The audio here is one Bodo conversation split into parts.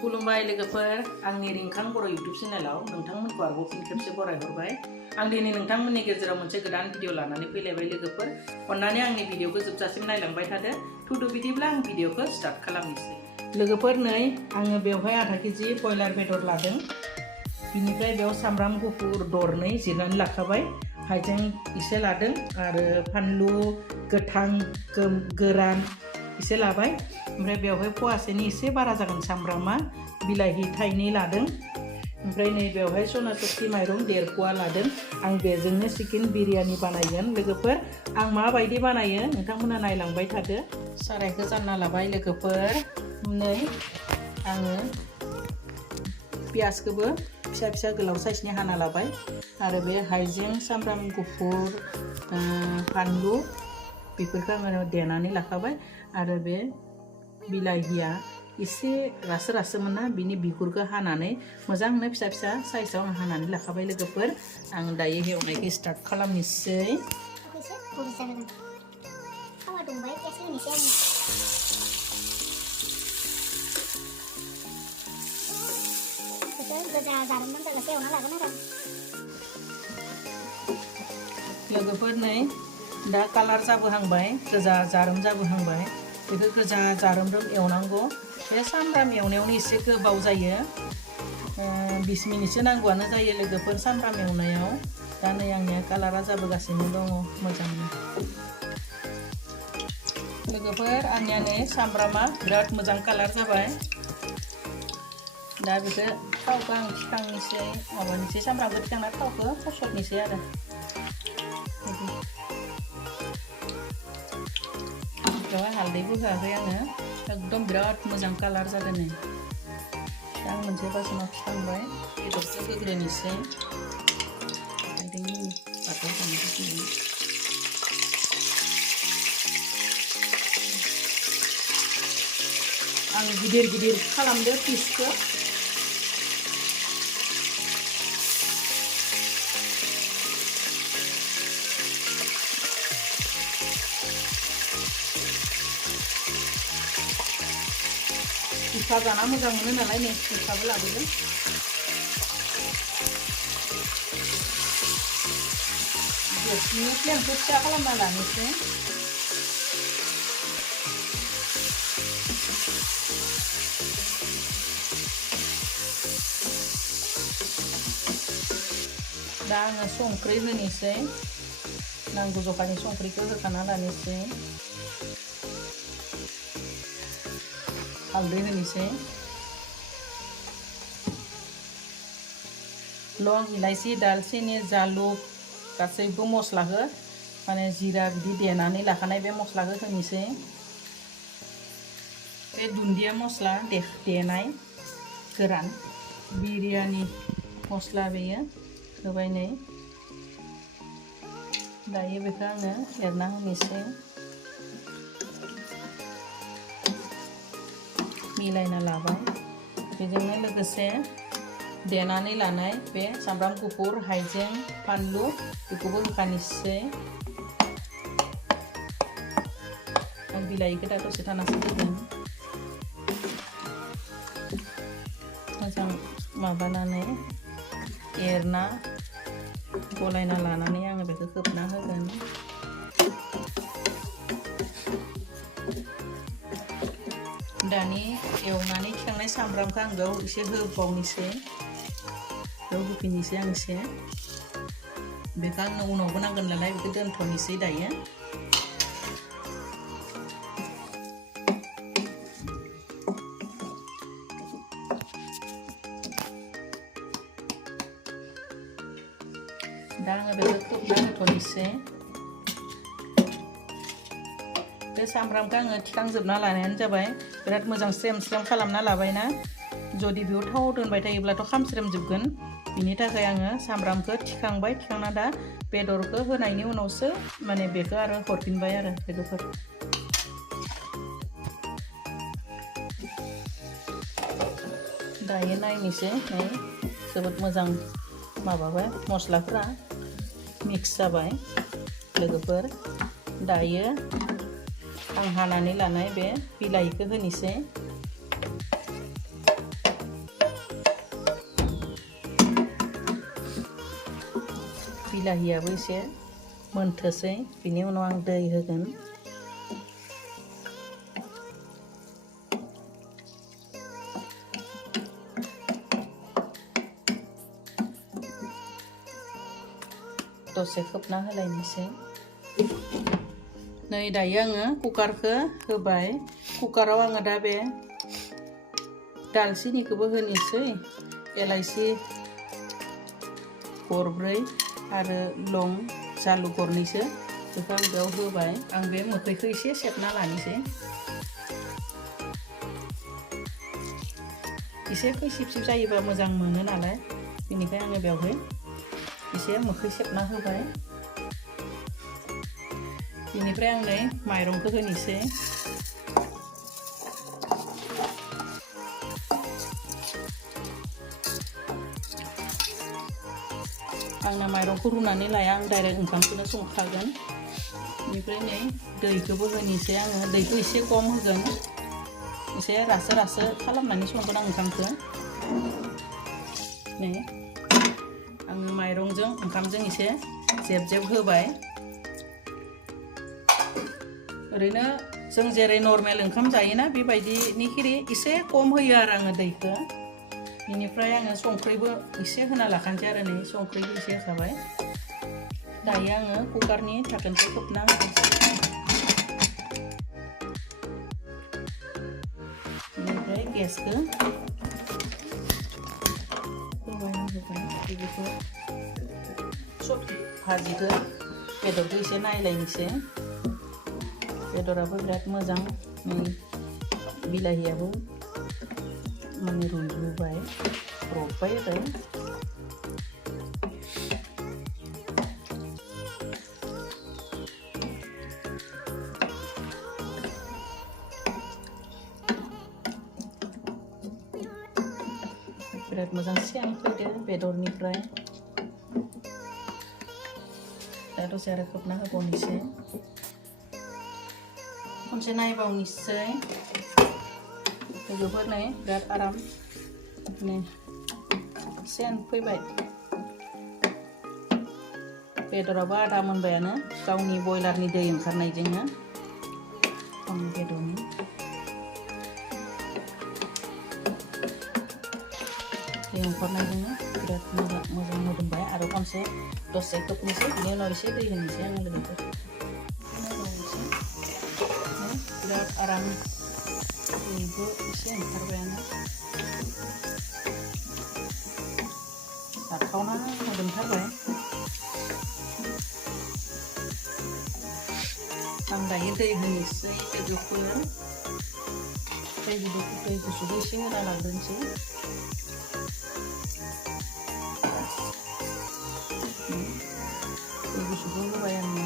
खुलुमबाय लोगोफोर आंनि रिंखां बर' YouTube चेनेलाव नोंथांमोनखौ आरोबाव फिन खेबसे बरायहरबाय आं दिनै नोंथांमोननि गेजेराव मोनसे गोदान भिडिअ लानानै फैलायबाय लोगोफोर अन्नानै आंनि भिडिअखौ जोबजासिम नायलांबाय थादो थुदो बिदिब्ला आं भिडिअखौ स्टार्ट खालामनोसै लोगोफोर नै आङो बेवहाय आधा केजि बयलार बेदर लादों बिनिफ्राय बेयाव सामब्राम गुफुर दरनै जिरनानै लाखाबाय हाइजें एसे लादों आरो फानलु गोथां गोरान एसे लाबाय ओमफ्राय बेवहाय फवासेनि एसे बारा जागोन सामब्रामा बिलाहि थाइनै लादों ओमफ्राय नै बेवहाय सना शक्ति माइरं 1.5 पवा लादों आं बेजोंनो चिकेन बिरियानि बानायगोन लोगोफोर आं माबायदि बानायो नोंथांमोना नायलांबाय थादो सारायखौ जानना लाबाय लोगोफोर नै आङो पियासखौबो फिसा फिसा गोलाव साइजनि हाना लाबाय आरो बे हाइजें सामब्राम गुफुर फानलु बेफोरखौ आङो देनानै लाखाबाय आरो बे बिलाहिया एसे रासो रासोमोन ना बिनि बिगुरखौ हानानै मोजांनो फिसा फिसा साइजआव आं हानानै लाखाबाय लोगोफोर आं दायो एवनायखौ स्टार्ट खालामनोसै लोगोफोर नै दा कालार जाबोहांबाय गोजा जारोम जाबोहांबाय बेखौ गोजा जारोमरोम एवनांगौ बे सामब्राम एवनायावनो एसे गोबाव जायो 20 मिनिटसो नांगौआनो जायो लोगोफोर सामब्राम एवनायाव दा नै आंनिया कालारा जाबोगासिनो दङ मोजांनो लोगोफोर आंनिया नै सामब्रामा बिराद मोजां कालार जाबाय दा बेखौ थावखौ आं थिखांनोसै माबानोसै सामब्रामखौ थिखांना थावखौ फसरनोसै आरो बेवहाय हालदैबो होआखै आङो एकदम बिराद मोजां कालार जादों नै दा आं मोनसे बासनाव थिखांबाय बेदरखौ होग्रोनोसै आं गिदिर गिदिर खालामदो पिसखौ गोखा जाना मोजां मोनो नालाय नै गोखाबो लाबोदों गेसनि फ्लेमखौ फिसा खालामना लानोसै दा आङो संख्रि होनोसै नांगौ जखानि संख्रिखौ होखाना लानोसै हालदै होनोसै लं इलाइसि दालचिनि जालुक गासैबो मस्लाखौ माने जिरा बिदि देनानै लाखानाय बे मस्लाखौ होनोसै बे दुन्दिया मस्ला देनाय गोरान बिरियानि मस्ला बेयो होबाय नै दायो बेखौ आङो एरना होनोसै मिलायना लाबाय बेजोंनो लोगोसे देनानै लानाय बे सामब्राम गुफुर हाइजें फानलु बेखौबो होखानोसै आं बिलाइखौ दा दसे थानासो होगोन मोजां माबानानै एरना गलायना लानानै आङो बेखौ खोबना होगोन दानि एवनानै थिखांनाय सामब्रामखौ आं बेयाव एसे होबावनोसै बेयाव होफिननोसै आं एसे बेखौ आंनो उनावबो नांगोन नालाय बेखौ दोनथ'नोसै दायो दा आङो बेखौ खोबना होथ'नोसै बे सामब्रामखौ आङो थिखांजोबना लानायानो जाबाय बिराद मोजां स्रेम स्रेम खालामना लाबायना जुदि बेयाव थाव दोनबाय थायोब्लाथ' खामस्रेमजोबगोन बिनि थाखाय आङो सामब्रामखौ थिखांबाय थिखांना दा बेदरखौ होनायनि उनावसो माने बेखौ आरो हरफिनबाय आरो लोगोफोर दायो नायनोसै नै जोबोद मोजां माबाबाय मस्लाफोरा मिक्स जाबाय लोगोफोर दायो आं हानानै लानाय बे बिलाइखौ होनोसै बिलाहियाबो एसे मोनथोसै बिनि उनाव आं दै होगोन दसे खोबना होलायनोसै नै दायो आङो कुकारखौ होबाय कुकाराव आङो दा बे दालसिनिखौबो होनोसै एलाइसि गरब्रै आरो लं जालुक गरनैसो बेखौ आं बेयाव होबाय आं बे मोखैखौ एसे सेबना लानोसै एसे खैसिबसिब जायोबा मोजां मोनो नालाय बेनिखाय आङो बेवहाय एसे मोखै सेबना होबाय बेनिफ्राय आं नै माइरंखौ होनोसै आंना माइरंखौ रुनानै लाया आं डाइरेक्ट ओंखामखौनो संखागोन बेनिफ्राय नै दैखौबो होनोसै आङो दैखौ एसे खम होगोन एसे रासो रासो खालामनानै संगोन आं ओंखामखौ नै आङो माइरंजों ओंखामजों एसे जेब जेब होबाय ओरैनो जों जेरै नर्मेल ओंखाम जायोना बेबायदिनिख्रुइ एसे खम होयो आरो आङो दैखौ बेनिफ्राय आङो संख्रिबो एसे होना लाखानोसै आरो नै संख्रिबो एसे होखाबाय दायो आङो कुकारनि धाकोनखौ खोबना होनोसै बेनिफ्राय गेसखौ बेखौ सब भाजिखौ बेदरखौ एसे नायलायनोसै बेदराबो बिराद मोजां बिलाहियाबो माने रुइबाय रबबाय आरो बिराद मोजां सेन फैदो बेदरनिफ्राय दा दसे आरो खोबना होबावनोसै खनसे नायबावनोसै लोगोफोर नै बिराद आराम नै सेन फैबाय बेदराबो आधा मोनबायानो गावनि बयलारनि दै ओंखारनायजोंनो बेदरनि दै ओंखारनायजोंनो बिराद मोजां मोदोमबाय आरो खनसे दसे खोबनोसै बिनि उनाव एसे दै होनोसै आङो लोगोफोर बिराद आराम दैबो एसे ओंखारबायानो जाथावना मोदोमथारबाय आं दायो दै होनोसै लोगोफोर दै गुसुखौ एसे होना लाग्रोनोसै दै गुसुखौ होबाय आङो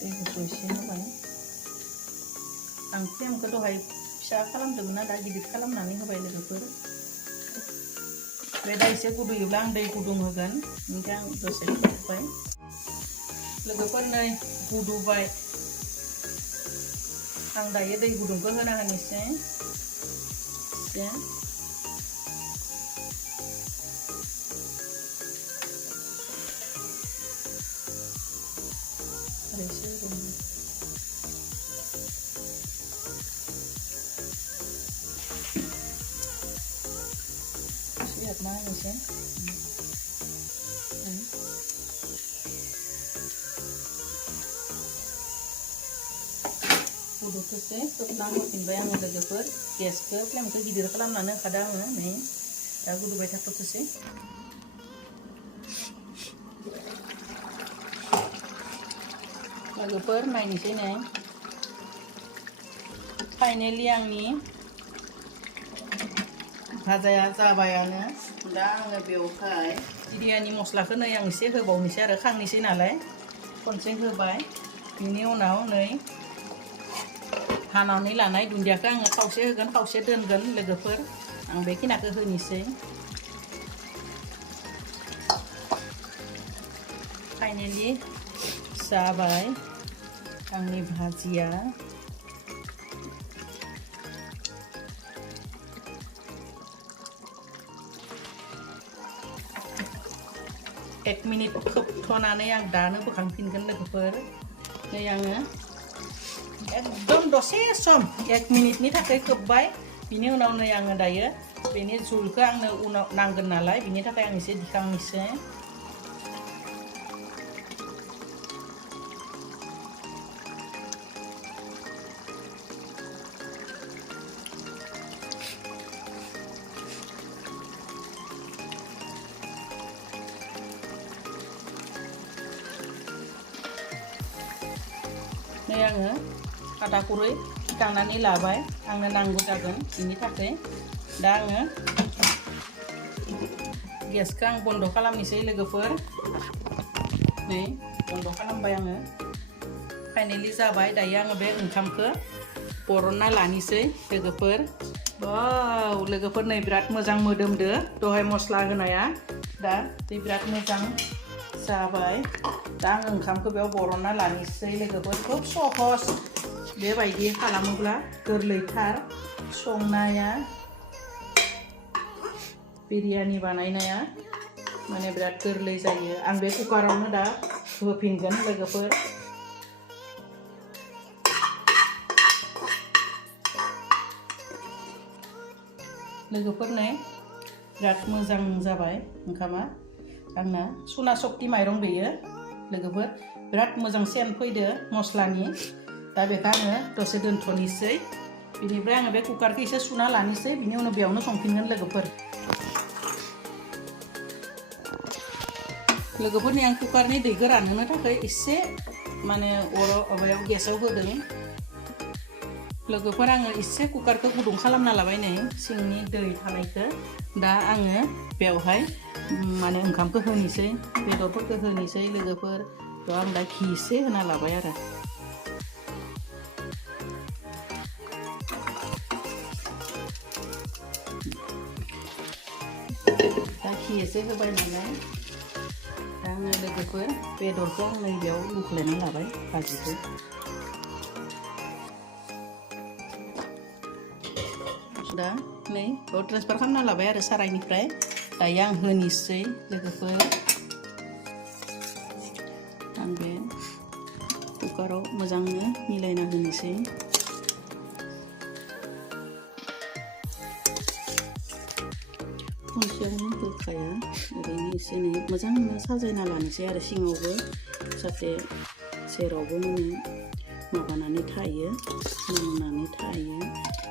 दै गुसु एसे होबाय आं फ्लेमखौ दहाय फिसा खालामदोंमोन दा गिदिर खालामनानै होबाय लोगोफोर बे दा एसे गुदुयोब्ला आं दै गुदुं होगोन ओमफ्राय आं दसे खोबबाय लोगोफोर नै गुदुबाय आं दायो दै गुदुंखौ होना होनोसै एसे हेबना होनोसै गुदुंखौसो खोबना होफिनबाय आङो लोगोफोर गेसखौ फ्लेमखौ गिदिर खालामनानै होखादों आङो नै दा गुदुंबाय थाथ'थोसै लोगोफोर नायनोसै नै फाइनेलि आंनि भाजाया जाबायानो दा आङो बेवहाय बिरियानि मस्लाखौ नै आं एसे होबावनोसै आरो खांनोसै नालाय खनसे होबाय बिनि उनाव नै हानानै लानाय दुन्दियाखौ आङो खावसे होगोन खावसे दोनगोन लोगोफोर आं बेखिनिखौ होनोसै फाइनेलि जाबाय आंनि भाजिया 1 मिनिट खोबथ'नानै आं दानो बोखांफिनगोन लोगोफोर नै आङो एकदम दसे सम 1 मिनिटनि थाखाय खोबबाय बिनि उनाव नै आङो दायो बेनि झुलखौ आंनो उनाव नांगोन नालाय बिनि थाखाय आं एसे दिखांनोसै नै आङो आधा खुरै थिखांनानै लाबाय आंनो नांगौ जागोन बिनि थाखाय दा आङो गेसखौ आं बन्द खालामनोसै लोगोफोर नै बन्द खालामबाय आङो फाइनालि जाबाय दायो आङो बे ओंखामखौ बरनना लानोसै लोगोफोर वाव लोगोफोर नै बिराद मोजां मोदोमदो दहाय मस्ला होनाया दा बे बिराद मोजां जाबाय दा आं ओंखामखौ बेयाव बरनना लानोसै लोगोफोर खूब सहज बेबायदि खालामोब्ला गोरलैथार संनाया बिरियानि बानायनाया माने बिराद गोरलै जायो आं बे कुकारावनो दा होफिनगोन लोगोफोर नै बिराद मोजां जाबाय ओंखामा आंना सना शक्ति माइरं बेयो लोगोफोर बिराद मोजां सेन फैदो मस्लानि दा बेखौ आङो दसे दोनथ'नोसै बिनिफ्राय आङो बे कुकारखौ एसे सुना लानोसै बिनि उनाव बेयावनो संफिनगोन लोगोफोरनि आं कुकारनि दैखौ रानहोनो थाखाय एसे माने अराव गेसाव होदों लोगोफोर आङो एसे कुकारखौ गुदुं खालामना लाबाय नै सिंनि दै थानायखौ दा आङो बेवहाय माने ओंखामखौ होनोसै बेदरफोरखौ होनोसै लोगोफोर थ' आं दा घि एसे होना लाबाय आरो दा घि एसे होबाय नालाय दा आङो लोगोफोर बेदरखौ आं नैबेयाव लुख्लायना लाबाय भाजिखौ दा नै बेयाव ट्रेन्सफार खालामना लाबाय आरो सारायनिफ्राय दायो आं होनोसै लोगोफोर आं बे कुकाराव मोजांनो मिलायना होनोसै खनसेयावनो होखाया ओरैनो एसे एनै मोजांनो साजायना लानोसै आरो सिङावबो जाहाथे सेरावबो माने माबानानै थायो नांनानै थायो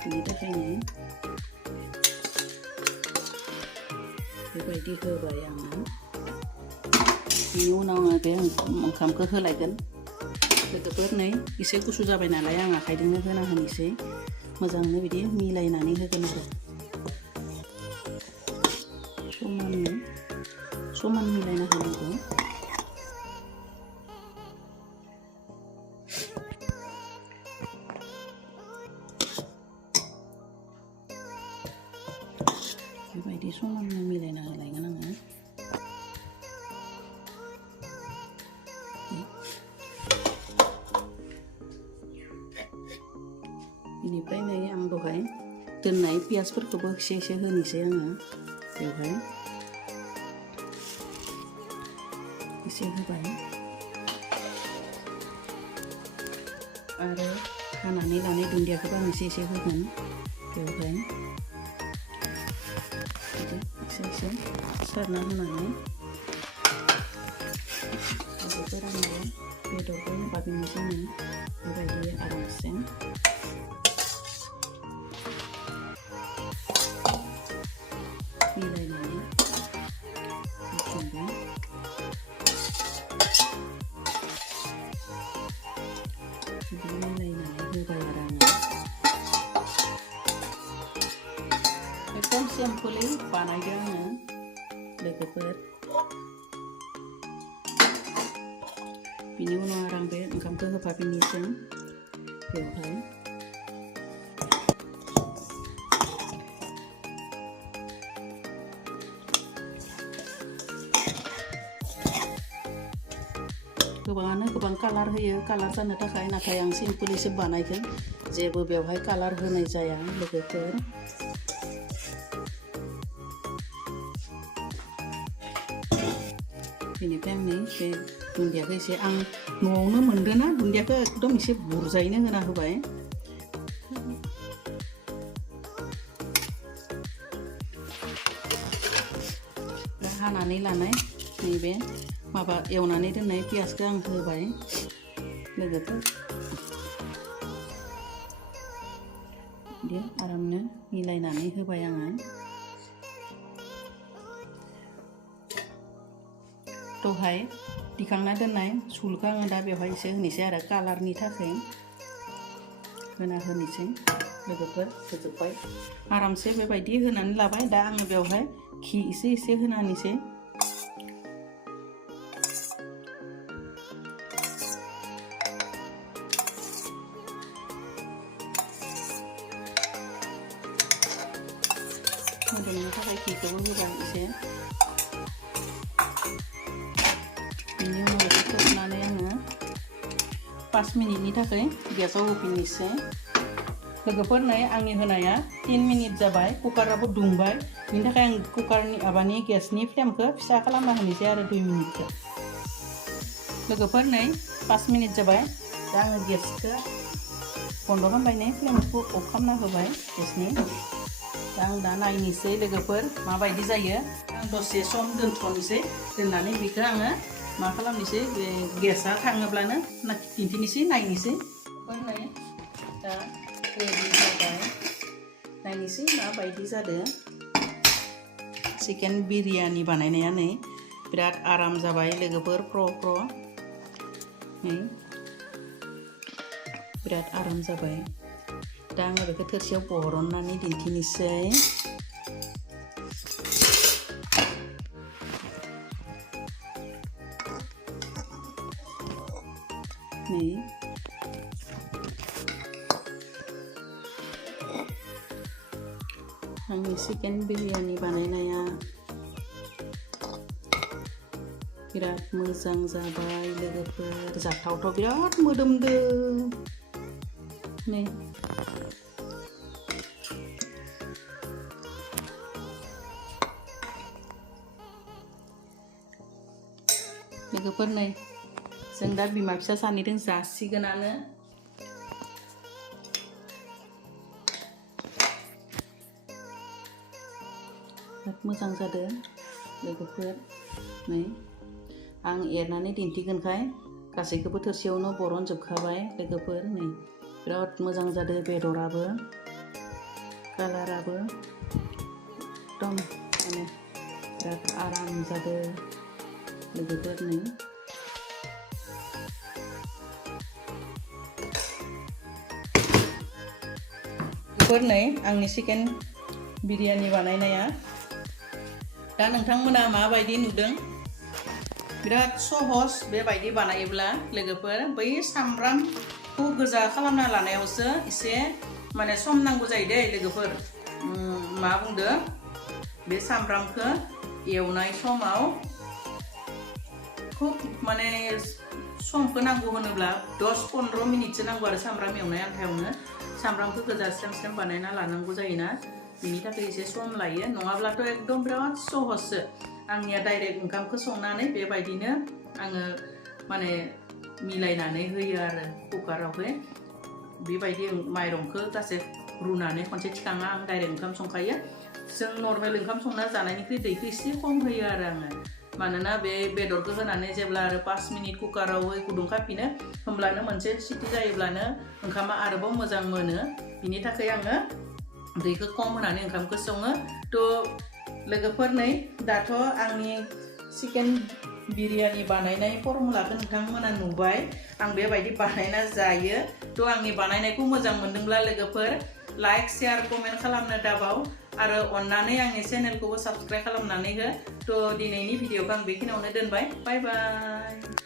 बिनि थाखायनो बेबायदि होबाय आङो बिनि उनाव आङो बे ओंखामखौ होलायगोन लोगोफोर नै एसे गुसु जाबाय नालाय आं आखाइजोंनो होना होनोसै मोजांनो बिदि मिलायनानै होगोन आरो समान मिलायना होनांगौ बेबायदि समाननो मिलायना होलायगोन आङो बेनिफ्राय नै आं दहाय दोननाय पियासफोरखौबो एसे एसे होनोसै आङो बेवहाय एसे होबाय आरो हानानै लानाय दुन्दियाखौबो आं एसे एसे होगोन बेवहाय एसे सारना होनानै बेफोर आङो बेदरखौ होफाफिननोसै आङो बेबायदि आरामसे मिलायनानै होफिनबाय बिदि मिलायनानै होबाय आरो आङो एकदम सिम्पोलै बानायदों आङो लोगोफोर बिनि उनाव आरो आं बे ओंखामखौ होफाफिननोसै बेवहाय गोबाङानो गोबां कालार होयो कालार जानो थाखाय नाथाय आं सिम्पोलैसो बानायगोन जेबो बेवहाय कालार होनाय जाया लोगोफोर बेनिफ्राय आं नै बे दुन्दियाखौ एसे आं न'आवनो मोनदोंना दुन्दियाखौ एकदम एसे बुरजायैनो होना होबाय हानानै लानाय नैबे माबा एवनानै दोननाय पियासखौ आं होबाय लोगोफोर बिदि आरामनो मिलायनानै होबाय आङो दहाय दिखांना दोननाय सुलखौ आङो दा बेवहाय एसे होनोसै आरो कालारनि थाखाय होना होनोसै लोगोफोर होजोब्बाय आरामसे बेबायदि होनानै लाबाय दा आङो बेवहाय घी एसे होना होनोसै मोदोमनो थाखाय घीखौबो होबाय एसे बेनि उनाव बेखौ खोबनानै आङो 5 मिनिटनि थाखाय गेसाव होफिननोसै लोगोफोर नै आंनि होनाया 3 मिनिट जाबाय कुकाराबो दुंबाय बिनि थाखाय आं कुकारनि माबानि गेसनि फ्लेमखौ फिसा खालामना होनोसै आरो 2 मिनिटसो लोगोफोर नै 5 मिनिट जाबाय दा आङो गेसखौ बन्द' खालामबाय नै फ्लेमखौ अफ खालामना होबाय गेसनि दा आं दा नायनोसै लोगोफोर माबायदि जायो आं दसे सम दोनथ'नोसै दोननानै बेखौ आङो मा खालामनोसै बे गेसा थाङोब्लानो दिन्थिनोसै नायनोसै नै दा रेडि जाबाय नायनोसै माबायदि जादों चिकेन बिरियानि बानायनाया नै बिराद आराम जाबाय लोगोफोर फ्र नै बिराद आराम जाबाय दा आङो बेखौ थोरसियाव बरननानै दिन्थिनोसै नै आंनि चिकेन बिरियानि बानायनाया बिराद मोजां जाबाय लोगोफोर जाथावथाव बिराद मोदोमदों नै लोगोफोर नै जों दा बिमा फिसा सानैजों जासिगोनानो बिराद मोजां जादों लोगोफोर नै आं एरनानै दिन्थिगोनखाय गासैखौबो थोरसियावनो बरनजोबखाबाय लोगोफोर नै बिराद मोजां जादों बेदराबो कालाराबो एकदम माने बिराद आराम जादों लोगोफोर नै लोगोफोर नै आंनि चिकेन बिरियानि बानायनाया दा नोंथांमोना माबायदि नुदों बिराद सहज बेबायदि बानायोब्ला लोगोफोर बै सामब्रामखौ गोजा खालामना लानायावसो एसे माने सम नांगौ जायो दे लोगोफोर मा बुंदो बे सामब्रामखौ एवनाय समाव खुब माने समखौ नांगौ होनोब्ला 10-15 मिनिटसो नांगौ आरो सामब्राम एवनाय आन्थायावनो सामब्रामखौ गोजा स्रेम बानायना लानांगौ जायोना बिनि थाखाय एसे सम लायो नङाब्लाथ' एकदम बिराद सहजसो आंनिया डाइरेक्ट ओंखामखौ संनानै बेबायदिनो आङो माने मिलायनानै होयो आरो कुकारावहाय बेबायदि माइरंखौ गासै रुनानै खनसे थिखाङा आं डाइरेक्ट ओंखाम संखायो जों नर्मेल ओंखाम संना जानायनिख्रुइ दैखौ एसे खम होयो आरो आङो मानोना बे बेदरखौ होनानै जेब्ला आरो 5 मिनिट कुकारावहाय गुदुं खालामफिनो होमब्लानो मोनसे सिटी जायोब्लानो ओंखामा आरोबाव मोजां मोनो बिनि थाखाय आङो दैखौ खम होनानै ओंखामखौ सङो थ' लोगोफोर नै दाथ' आंनि चिकेन बिरियानि बानायनाय फर्मुलाखौ नोंथांमोना नुबाय आं बेबायदि बानायना जायो थ' आंनि बानायनायखौ मोजां मोनदोंब्ला लोगोफोर लाइक शेयार कमेन्ट खालामनो दाबाव आरो अन्नानै आंनि चेनेलखौबो साबस्क्राइब खालामनानै हो थ' दिनैनि भिडिअखौ आं बेखिनियावनो दोनबाय बाय बाय